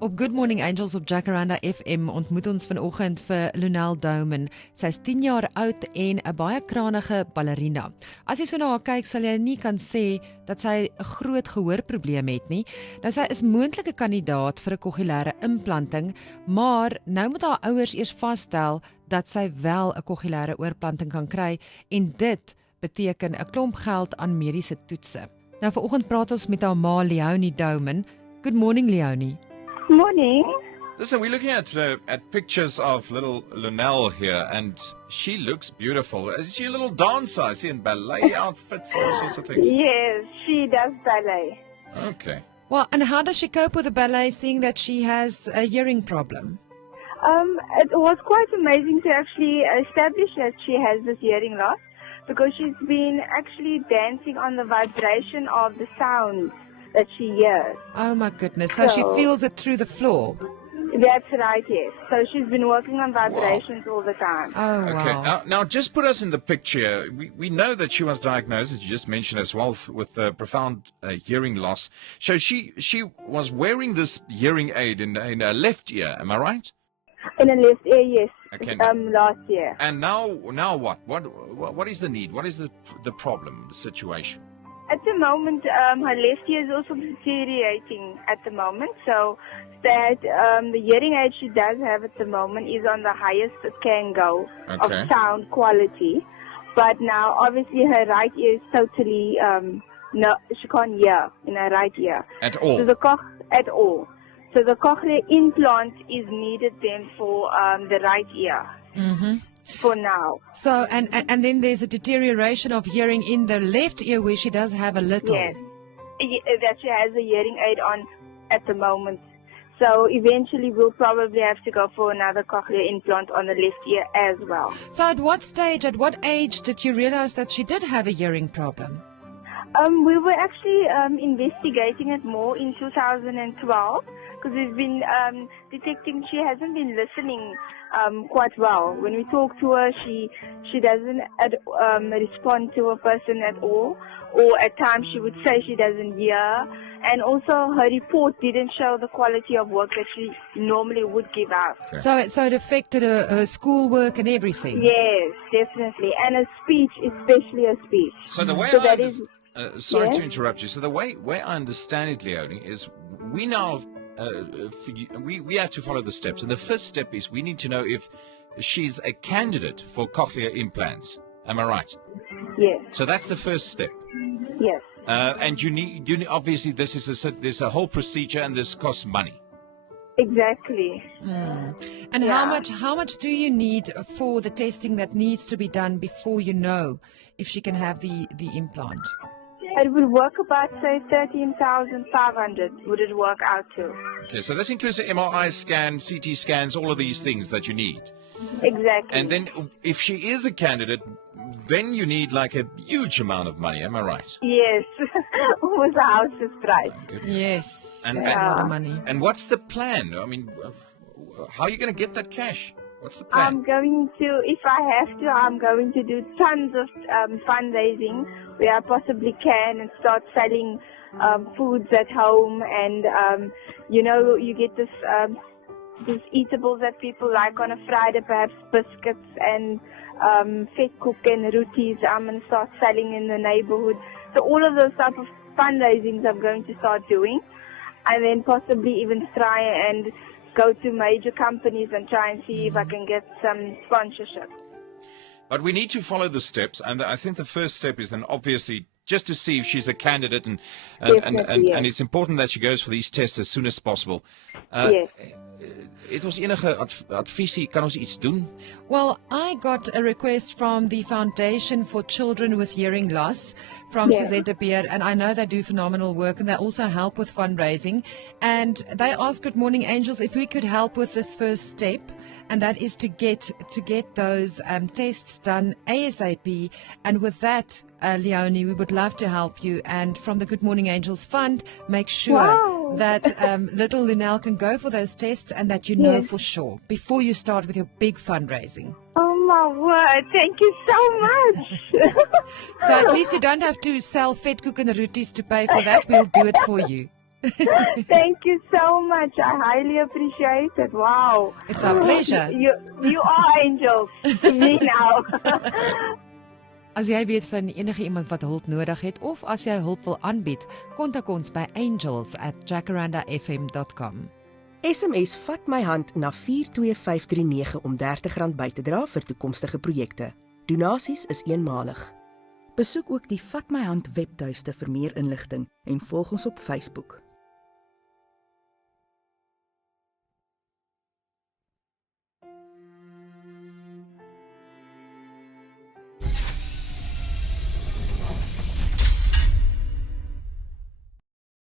Op Good Morning Angels op Jacaranda FM ontmoet ons vanoggend vir Launelle Douman. Sy is 10 jaar oud en 'n baie krangige ballerina. As jy so na haar kyk, sal jy nie kan sê dat sy 'n groot gehoorprobleem het nie. Nou sy is moontlike kandidaat vir 'n kokleaire implanting, maar nou moet haar ouers eers vasstel dat sy wel 'n kokleaire oorplanting kan kry en dit beteken 'n klomp geld aan mediese toetse. Nou vanoggend praat ons met haar ma Leonie Douman. Good morning, Leonie. Morning. Listen, we're looking at pictures of little Launelle here, and she looks beautiful. Is she a little dancer? I see in ballet outfits and all sorts of things. Yes, she does ballet. Okay. Well, and how does she cope with the ballet, seeing that she has a hearing problem? It was quite amazing to actually establish that she has this hearing loss, because she's been actually dancing on the vibration of the sounds that she hears. Oh my goodness, so she feels it through the floor? That's right, yes. So she's been working on vibrations all the time. Oh, Okay. wow. Now just put us in the picture. We know that she was diagnosed, as you just mentioned as well, with profound hearing loss. So she was wearing this hearing aid in her left ear. Am I right? In the left ear, yes. Okay. Last year. And now what? What is the need? What is the problem? The situation? At the moment, her left ear is also deteriorating at the moment, so that the hearing aid she does have at the moment is on the highest it can go of sound quality. But now, obviously, her right ear is totally, no, she can't hear in her right ear. At all? So at all. So the cochlear implant is needed then for the right ear. Mm-hmm. For now. So, and then there's a deterioration of hearing in the left ear where she does have a little. Yes. That she has a hearing aid on at the moment. So eventually we'll probably have to go for another cochlear implant on the left ear as well. So at what age did you realize that she did have a hearing problem? We were actually investigating it more in 2012 because we've been detecting she hasn't been listening quite well. When we talk to her, she doesn't respond to a person at all, or at times she would say she doesn't hear. And also her report didn't show the quality of work that she normally would give out. Okay. So it affected her schoolwork and everything? Yes, definitely. And her speech, especially her speech. So the way sorry to interrupt you. So the way I understand it, Leonie, is we now we have to follow the steps. And the first step is we need to know if she's a candidate for cochlear implants. Am I right? Yes. So that's the first step. Yes. And you need obviously there's a whole procedure, and this costs money. Exactly. And how much do you need for the testing that needs to be done before you know if she can have the implant? It would work about, say, 13,500 would it work out to. Okay, so this includes an MRI scan, CT scans, all of these things that you need. Exactly. And then if she is a candidate, then you need like a huge amount of money. Am I right? Yes. Almost a house's price. Yes. And that's a lot of money. And what's the plan? I mean, how are you going to get that cash? What's the plan? I'm going to, if I have to, I'm going to do tons of fundraising where I possibly can and start selling foods at home. And, you get these eatables that people like on a Friday, perhaps biscuits and vetkoek and rotis. I'm going to start selling in the neighborhood. So all of those type of fundraisings I'm going to start doing. And then possibly even try and go to major companies and try and see if I can get some sponsorship. But we need to follow the steps, and I think the first step is then obviously just to see if she's a candidate, and it's important that she goes for these tests as soon as possible. Yes. Het ons enige adviesie, kan ons iets doen? Well, I got a request from the Foundation for Children with Hearing Loss from Suzette de Beer, and I know they do phenomenal work, and they also help with fundraising. And they asked Good Morning Angels if we could help with this first step, and that is to get those tests done ASAP. And with that, Leonie, we would love to help you. And from the Good Morning Angels Fund, make sure that little Launelle can go for those tests, and that you know for sure before you start with your big fundraising. Oh my word, thank you so much. So at least you don't have to sell vetkoek and roties to pay for that. We'll do it for you. Thank you so much. I highly appreciate it. Wow. It's our pleasure. You are angels to me now. As jy weet van enige iemand wat hulp nodig het of as jy hulp wil aanbied, kontak ons by angels@jacarandafm.com. SMS Vat my hand na 42539 om R30 by te dra vir toekomstige projekte. Donasies is eenmalig. Besoek ook die Vat my hand webtuiste vir meer inligting en volg ons op Facebook.